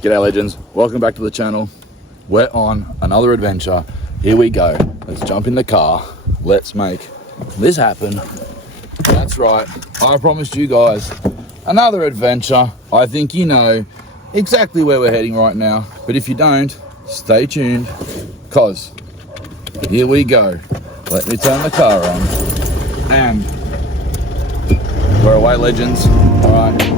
G'day legends, welcome back to the channel. We're on another adventure. Here we go. Let's jump in the car. Let's make this happen. That's right, I promised you guys another adventure. I think you know exactly where we're heading right now, but if you don't, stay tuned, cause here we go. Let me turn the car on and we're away, legends. All right.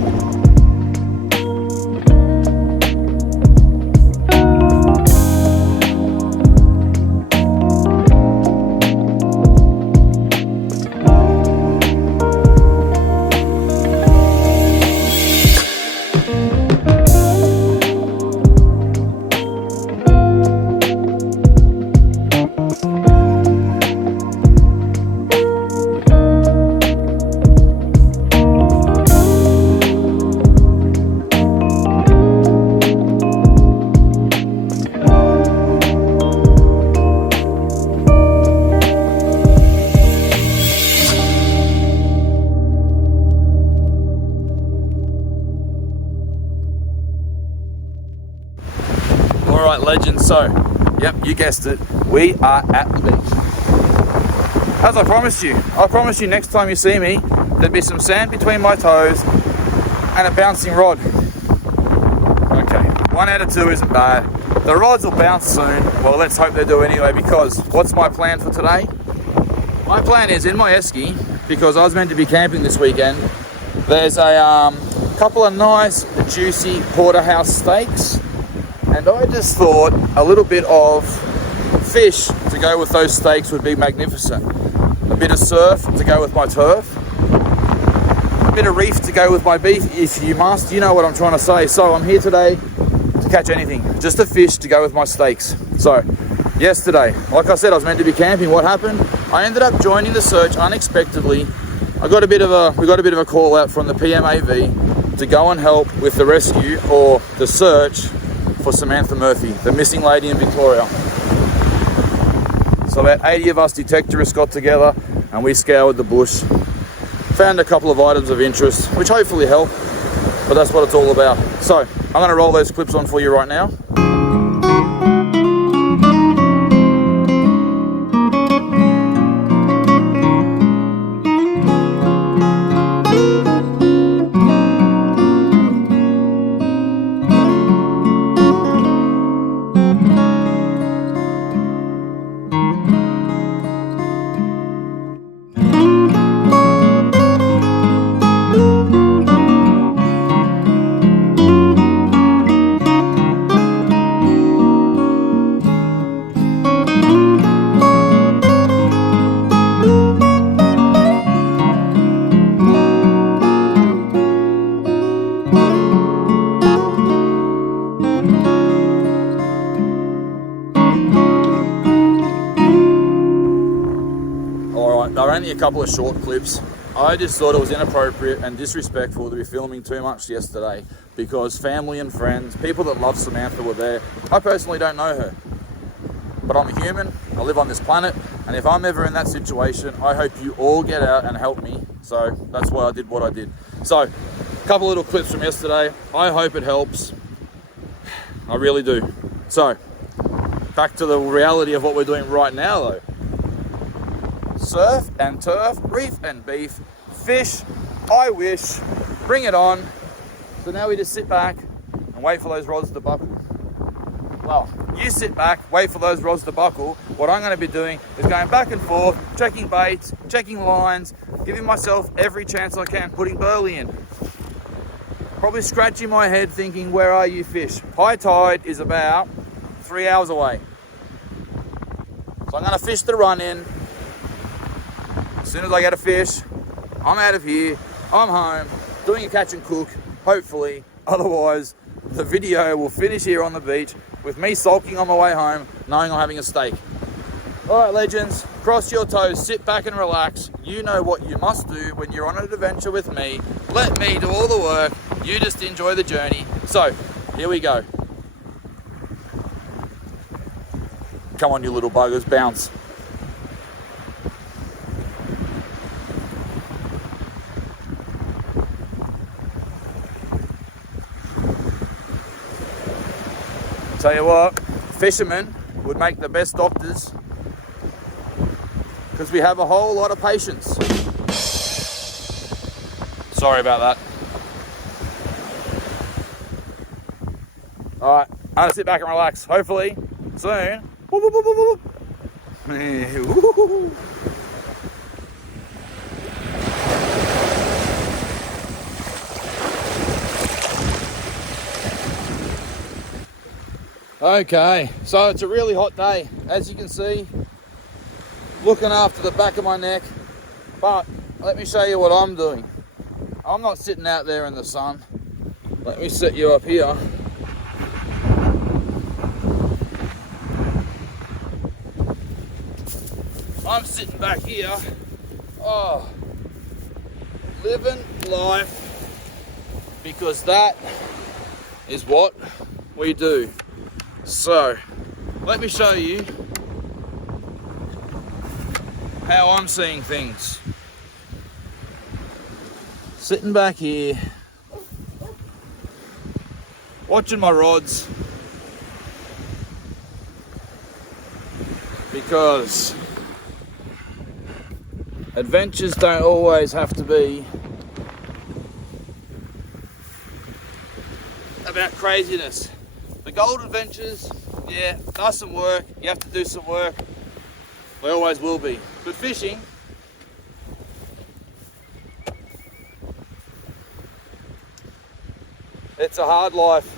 Alright legends, so, yep, you guessed it, we are at the beach. As I promised you next time you see me, there'd be some sand between my toes and a bouncing rod. Okay, 1 out of 2 isn't bad. The rods will bounce soon. Well, let's hope they do anyway, because what's my plan for today? My plan is in my esky, because I was meant to be camping this weekend, there's a couple of nice, juicy porterhouse steaks. And I just thought a little bit of fish to go with those steaks would be magnificent. A bit of surf to go with my turf. A bit of reef to go with my beef, if you must. You know what I'm trying to say. So I'm here today to catch anything. Just a fish to go with my steaks. So yesterday, like I said, I was meant to be camping. What happened? I ended up joining the search unexpectedly. We got a bit of a call out from the PMAV to go and help with the rescue or the search for Samantha Murphy, the missing lady in Victoria. So about 80 of us detectorists got together and we scoured the bush, found a couple of items of interest, which hopefully help, but that's what it's all about. So I'm gonna roll those clips on for you right now. They're only a couple of short clips. I just thought it was inappropriate and disrespectful to be filming too much yesterday because family and friends, people that love Samantha were there. I personally don't know her, but I'm a human, I live on this planet, and if I'm ever in that situation, I hope you all get out and help me. So that's why I did what I did. So, a couple little clips from yesterday. I hope it helps. I really do. So, back to the reality of what we're doing right now though. Surf and turf, reef and beef, fish, I wish, bring it on. So now we just sit back and wait for those rods to buckle. Well, you sit back, wait for those rods to buckle. What I'm going to be doing is going back and forth, checking baits, checking lines, giving myself every chance I can, putting burley in. Probably scratching my head thinking, where are you fish? High tide is about 3 hours away. So I'm going to fish the run in. As soon as I get a fish, I'm out of here, I'm home, doing a catch and cook, hopefully. Otherwise, the video will finish here on the beach with me sulking on my way home, knowing I'm having a steak. All right, legends, cross your toes, sit back and relax. You know what you must do when you're on an adventure with me. Let me do all the work, you just enjoy the journey. So, here we go. Come on, you little buggers, bounce. Tell you what, fishermen would make the best doctors because we have a whole lot of patience. Sorry about that. All right, I'm gonna sit back and relax. Hopefully, soon. Okay, so it's a really hot day, as you can see. Looking after the back of my neck, but let me show you what I'm doing. I'm not sitting out there in the sun. Let me set you up here. I'm sitting back here, living life, because that is what we do. So, let me show you how I'm seeing things. Sitting back here, watching my rods, because adventures don't always have to be about craziness. The gold adventures, yeah, nice some work, you have to do some work, they always will be. But fishing, it's a hard life.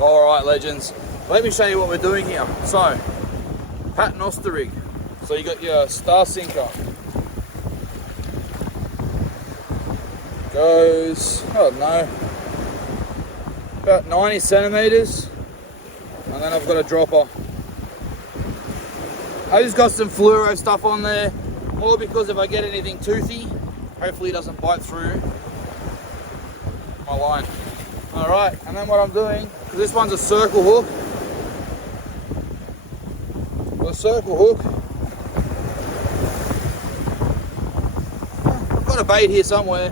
Alright legends, let me show you what we're doing here. So, paternoster rig. So you got your star sinker. Goes, I don't know, about 90 centimeters. And then I've got a dropper. I just got some fluoro stuff on there, more because if I get anything toothy, hopefully it doesn't bite through my line. Alright, and then what I'm doing, because this one's a circle hook. With a circle hook, I've got a bait here somewhere.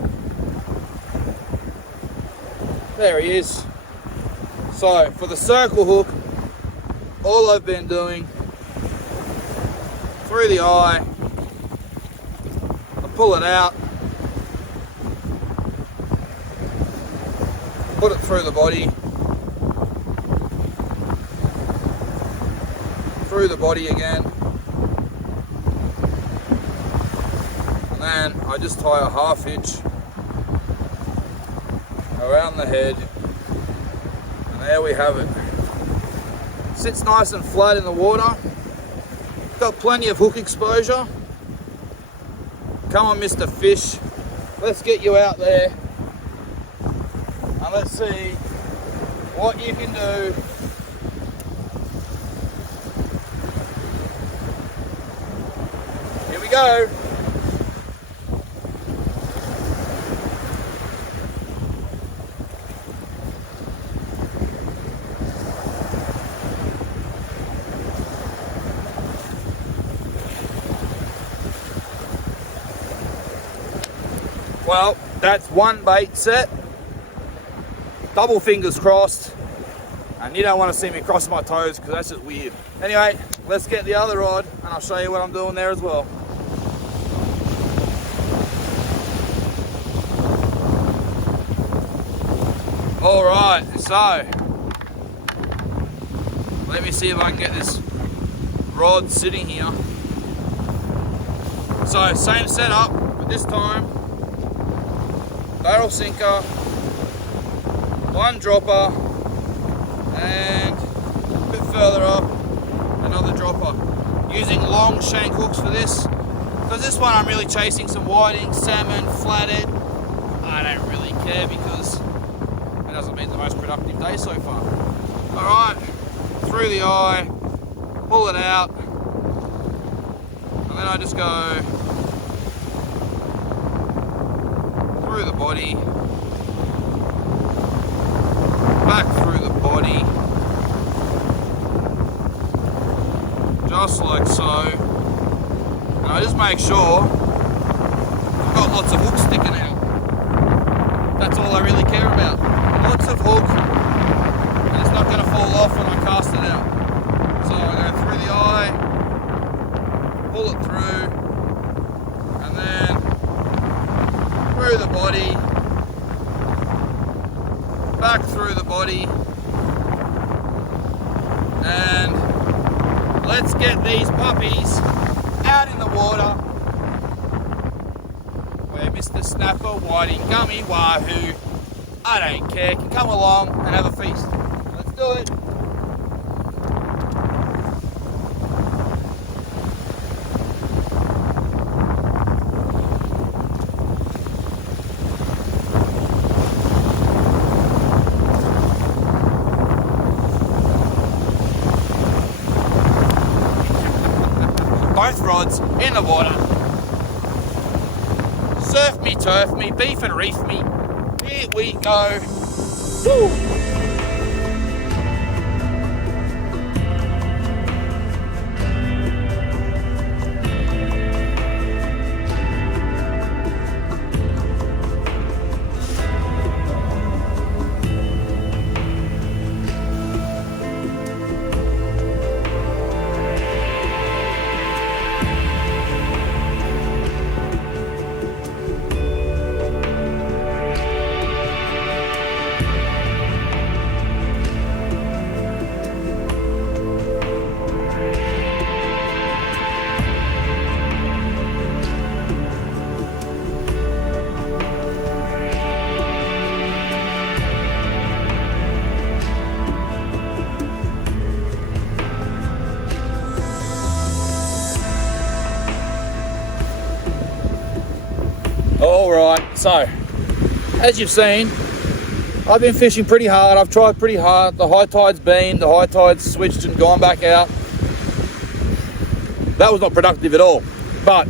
There he is. So, for the circle hook, all I've been doing, through the eye, I pull it out, put it through the body, through the body again, and then I just tie a half hitch around the head, and there we have it. Sits nice and flat in the water, got plenty of hook exposure. Come on Mr. Fish, let's get you out there. And let's see what you can do. Here we go. Well, that's one bait set. Double fingers crossed, and you don't want to see me cross my toes because that's just weird. Anyway, let's get the other rod and I'll show you what I'm doing there as well. Alright, so let me see if I can get this rod sitting here. So same setup, but this time barrel sinker, one dropper, and a bit further up, another dropper. Using long shank hooks for this, because this one I'm really chasing some whiting, salmon, flathead. I don't really care because it doesn't mean the most productive day so far. Alright, through the eye, pull it out, and then I just go through the body, back through the body, just like so. And I just make sure I've got lots of hooks sticking out. That's all I really care about. Lots of hook, and it's not going to fall off when I cast it out. So I go through the eye, pull it through, and then through the body, back through the body, and let's get these puppies out in the water where Mr. Snapper, Whiting, Gummy, Wahoo, I don't care, can come along and have a feast. Let's do it. Both rods in the water. Surf me, turf me, beef and reef me. Here we go. Woo! Alright, so as you've seen, I've been fishing pretty hard. I've tried pretty hard. The high tide's switched and gone back out. That was not productive at all. But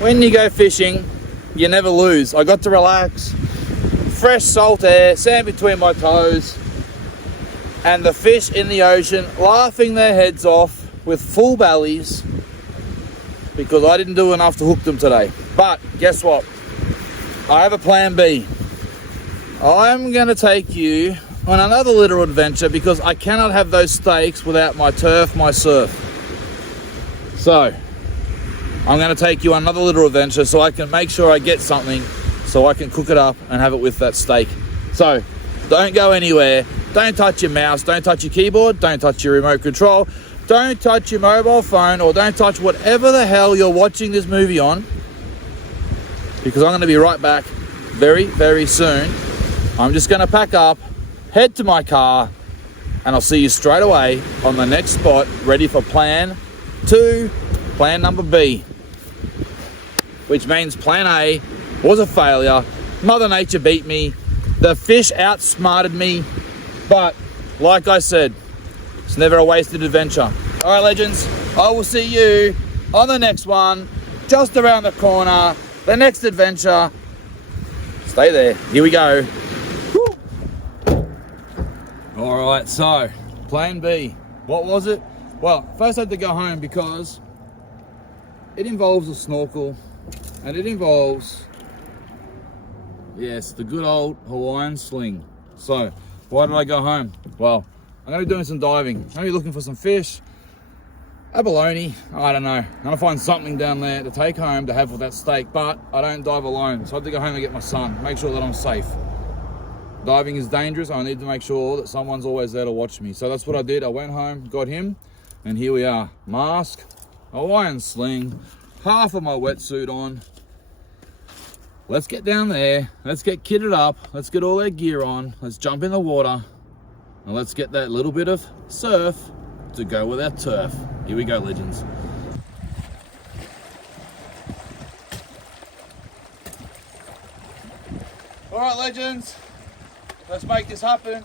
when you go fishing, you never lose. I got to relax, fresh salt air, sand between my toes, and the fish in the ocean laughing their heads off with full bellies because I didn't do enough to hook them today. But guess what? I have a plan B. I'm going to take you on another little adventure because I cannot have those steaks without my turf, my surf. So I'm going to take you on another little adventure so I can make sure I get something so I can cook it up and have it with that steak. So don't go anywhere. Don't touch your mouse. Don't touch your keyboard. Don't touch your remote control. Don't touch your mobile phone, or don't touch whatever the hell you're watching this movie on, because I'm going to be right back very, very soon. I'm just going to pack up, head to my car, and I'll see you straight away on the next spot, ready for plan 2, plan number B, which means plan A was a failure. Mother Nature beat me. The fish outsmarted me. But like I said, it's never a wasted adventure. All right, legends, I will see you on the next one, just around the corner, the next adventure. Stay there. Here we go. Woo. All right, so plan B. What was it? Well, first I had to go home because it involves a snorkel and it involves, yes, the good old Hawaiian sling. So why did I go home? Well, I'm going to be doing some diving. I'm going to be looking for some fish, abalone, I don't know. I'm going to find something down there to take home to have with that steak, but I don't dive alone. So I have to go home and get my son, make sure that I'm safe. Diving is dangerous. I need to make sure that someone's always there to watch me. So that's what I did. I went home, got him, and here we are. Mask, Hawaiian sling, half of my wetsuit on. Let's get down there. Let's get kitted up. Let's get all our gear on. Let's jump in the water. And let's get that little bit of surf to go with our turf. Here we go, legends. All right, legends. Let's make this happen.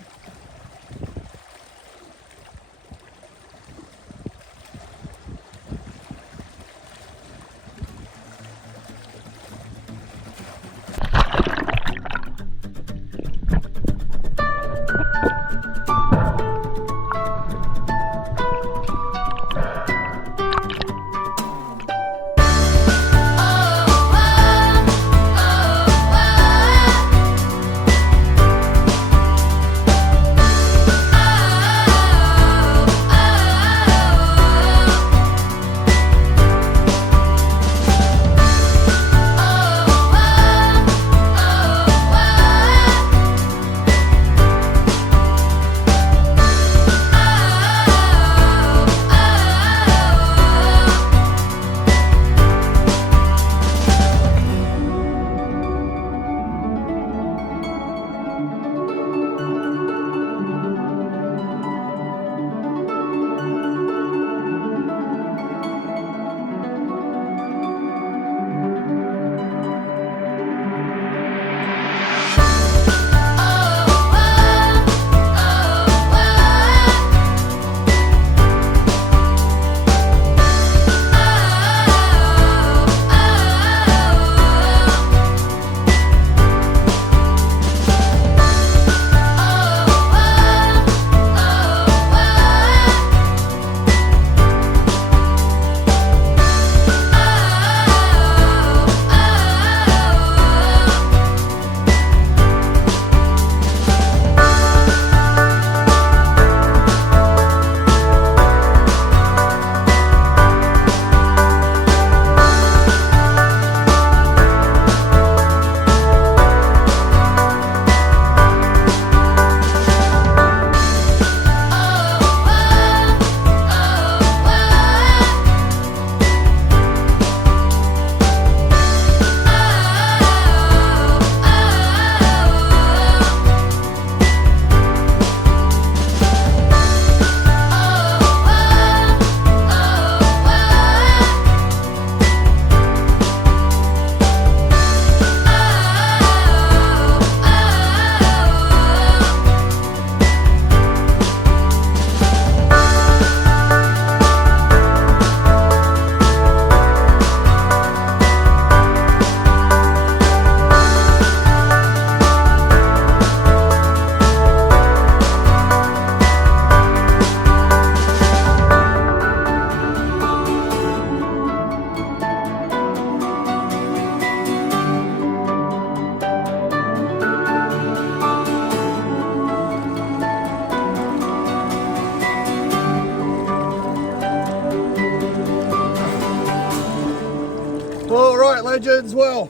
legends. Well,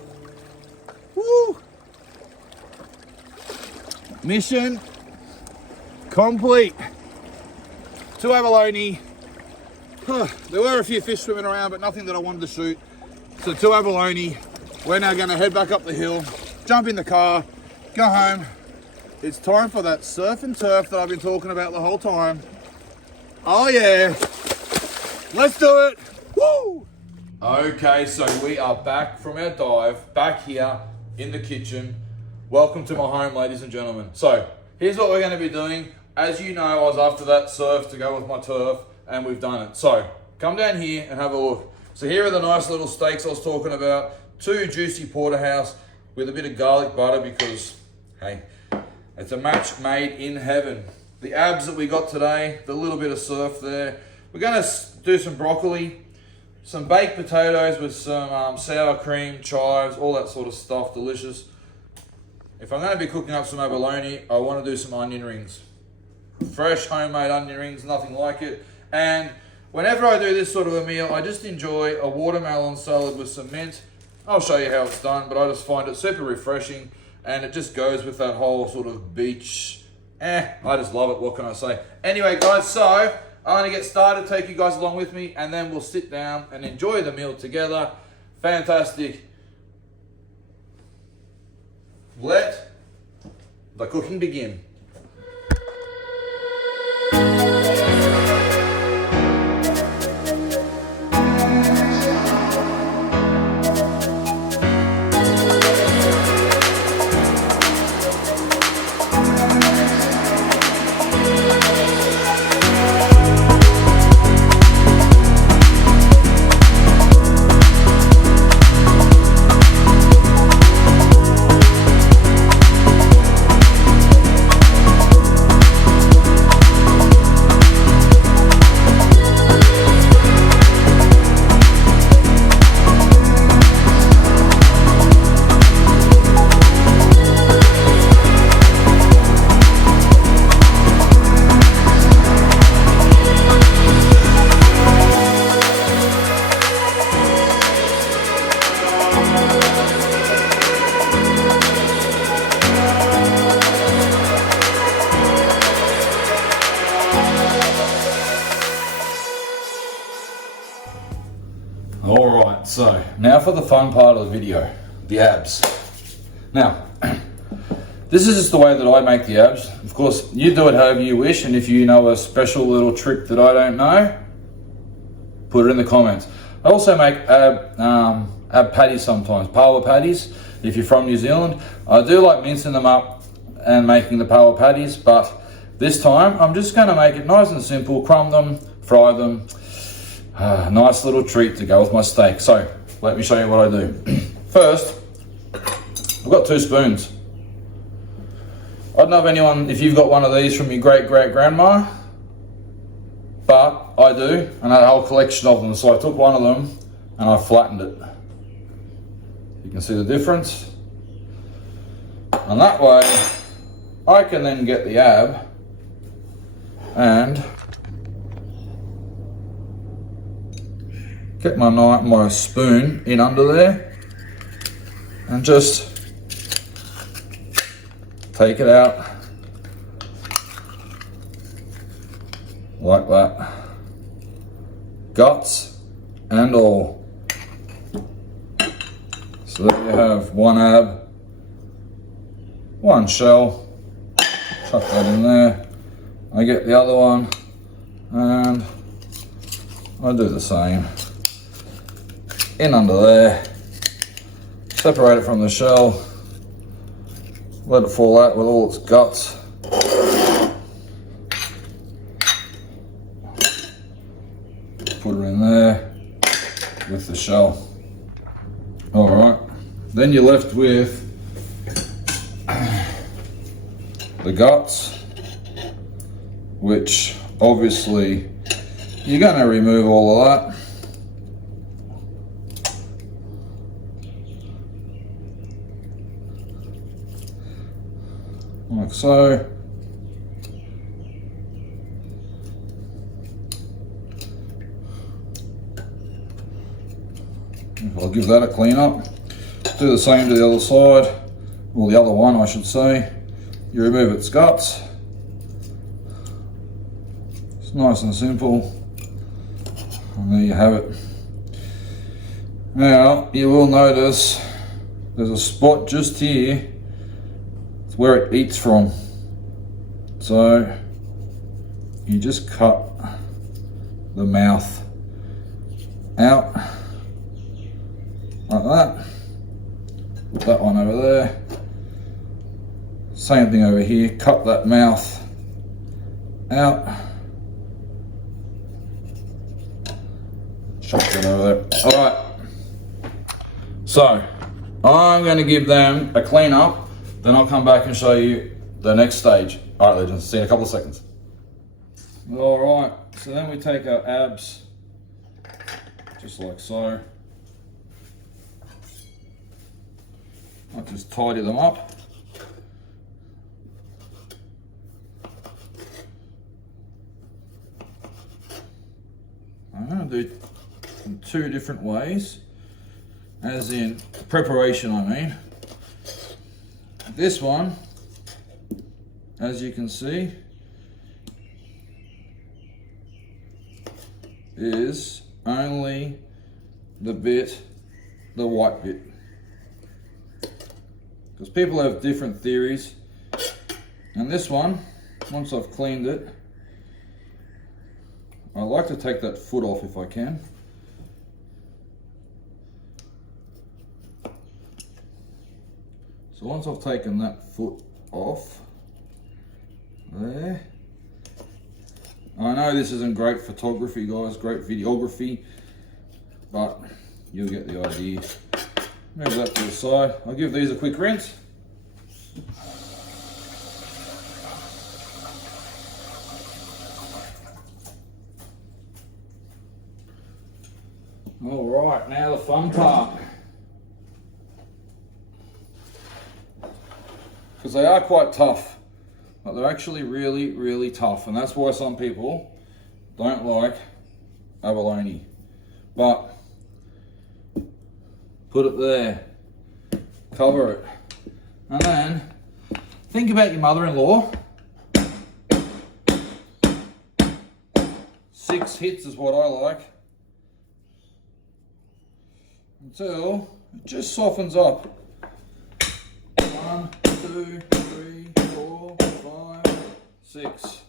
woo. Mission complete. 2 abalone. There were a few fish swimming around, but nothing that I wanted to shoot. So 2 abalone. We're now going to head back up the hill, jump in the car, go home. It's time for that surf and turf that I've been talking about the whole time. Oh yeah, let's do it. Woo! Okay, so we are back from our dive, back here in the kitchen. Welcome to my home, ladies and gentlemen. So here's what we're going to be doing. As you know, I was after that surf to go with my turf, and we've done it. So come down here and have a look. So here are the nice little steaks I was talking about. 2 juicy porterhouse with a bit of garlic butter because, hey, it's a match made in heaven. The abs that we got today, the little bit of surf there. We're going to do some broccoli, some baked potatoes with some sour cream, chives, all that sort of stuff, delicious. If I'm going to be cooking up some abalone, I want to do some onion rings. Fresh homemade onion rings, nothing like it. And whenever I do this sort of a meal, I just enjoy a watermelon salad with some mint. I'll show you how it's done, but I just find it super refreshing, and it just goes with that whole sort of beach. I just love it, what can I say? Anyway guys, so I'm gonna get started, take you guys along with me, and then we'll sit down and enjoy the meal together. Fantastic. Let the cooking begin. Alright, so now for the fun part of the video, the abs. Now, this is just the way that I make the abs. Of course, you do it however you wish, and if you know a special little trick that I don't know, put it in the comments. I also make ab patties sometimes, power patties, if you're from New Zealand. I do like mincing them up and making the power patties, but this time I'm just going to make it nice and simple, crumb them, fry them. Nice little treat to go with my steak. So let me show you what I do. First, I've got 2 spoons. I don't know if you've got one of these from your great-great-grandma, but I do, and I had a whole collection of them. So I took one of them and I flattened it. You can see the difference. And that way, I can then get the ab and get my spoon in under there and just take it out like that, guts and all. So there you have 1 ab, 1 shell, chuck that in there. I get the other one and I do the same. In under there, separate it from the shell, let it fall out with all its guts. Put it in there with the shell. Alright, then you're left with the guts, which obviously you're going to remove all of that. Like so. If I I'll give that a clean up. Do the same to the other side, or the other one I should say. You remove its guts. It's nice and simple. And there you have it. Now, you will notice there's a spot just here. It's where it eats from. So, you just cut the mouth out like that. Put that one over there. Same thing over here. Cut that mouth out. Chuck that over there. All right. So I'm going to give them a clean up. Then I'll come back and show you the next stage. All right, legends. See you in a couple of seconds. All right. So then we take our abs, just like so. I'll just tidy them up. I'm going to do it in two different ways, as in preparation I mean. This one, as you can see, is only the white bit. Because people have different theories. And this one, once I've cleaned it, I like to take that foot off if I can. So once I've taken that foot off, there. I know this isn't great photography, guys, great videography, but you'll get the idea. Move that to the side. I'll give these a quick rinse. All right, now the fun part. Because they are quite tough, but they're actually really, really tough. And that's why some people don't like abalone. But put it there, cover it. And then think about your mother-in-law. 6 hits is what I like. Until it just softens up. 1, 2, 3, 4, 5, 6.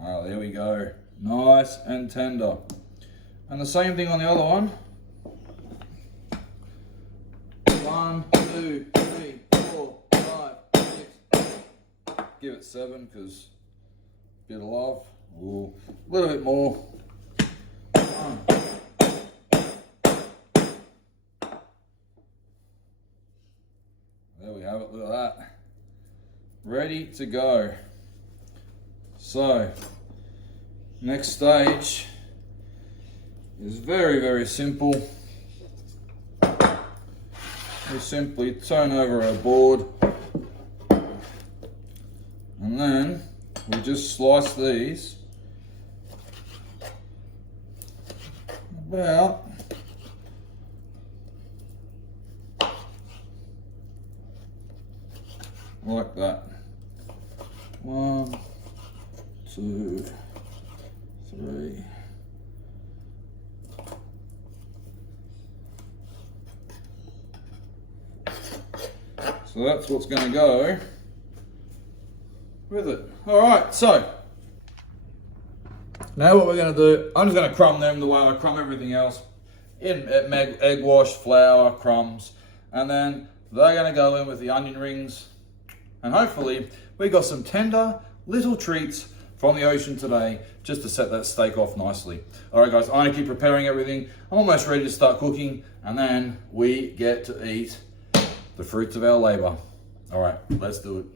Ah, there we go. Nice and tender. And the same thing on the other one. 1, 2, 3, 4, 5, 6. Give it 7 because bit of love. Ooh, a little bit more. There we have it, look at that. Ready to go. So, next stage is very, very simple. We simply turn over our board and then we just slice these about like that. 1, 2, 3. So that's what's going to go with it. All right, so now what we're going to do, I'm just going to crumb them the way I crumb everything else in egg wash, flour, crumbs, and then they're going to go in with the onion rings. And hopefully we got some tender little treats from the ocean today just to set that steak off nicely. All right, guys, I'm going to keep preparing everything. I'm almost ready to start cooking, and then we get to eat the fruits of our labor. All right, let's do it.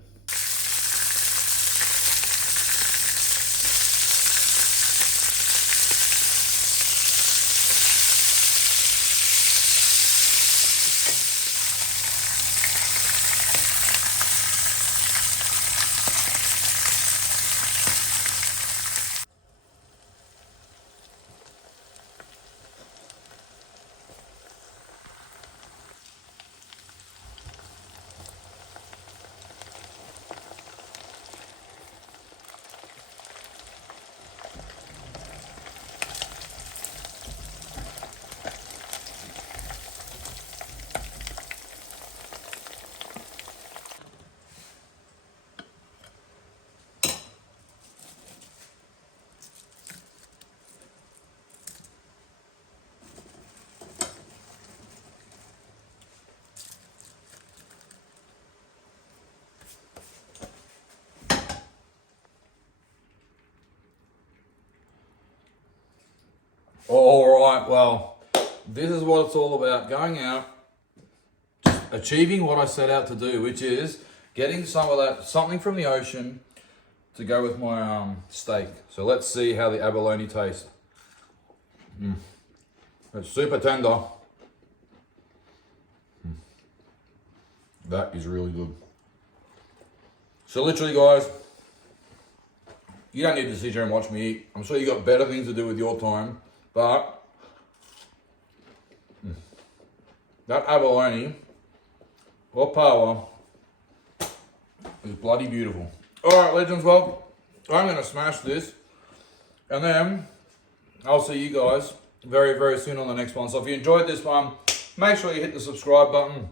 right, well, this is what it's all about. Going out, achieving what I set out to do, which is getting some of that, something from the ocean to go with my steak. So let's see how the abalone tastes. It's super tender. That is really good. So literally, guys, you don't need to sit here and watch me eat. I'm sure you got better things to do with your time, but that abalone or power is bloody beautiful. All right, legends, well, I'm going to smash this, and then I'll see you guys very, very soon on the next one. So if you enjoyed this one, make sure you hit the subscribe button.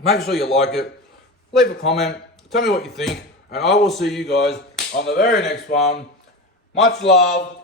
Make sure you like it. Leave a comment. Tell me what you think. And I will see you guys on the very next one. Much love.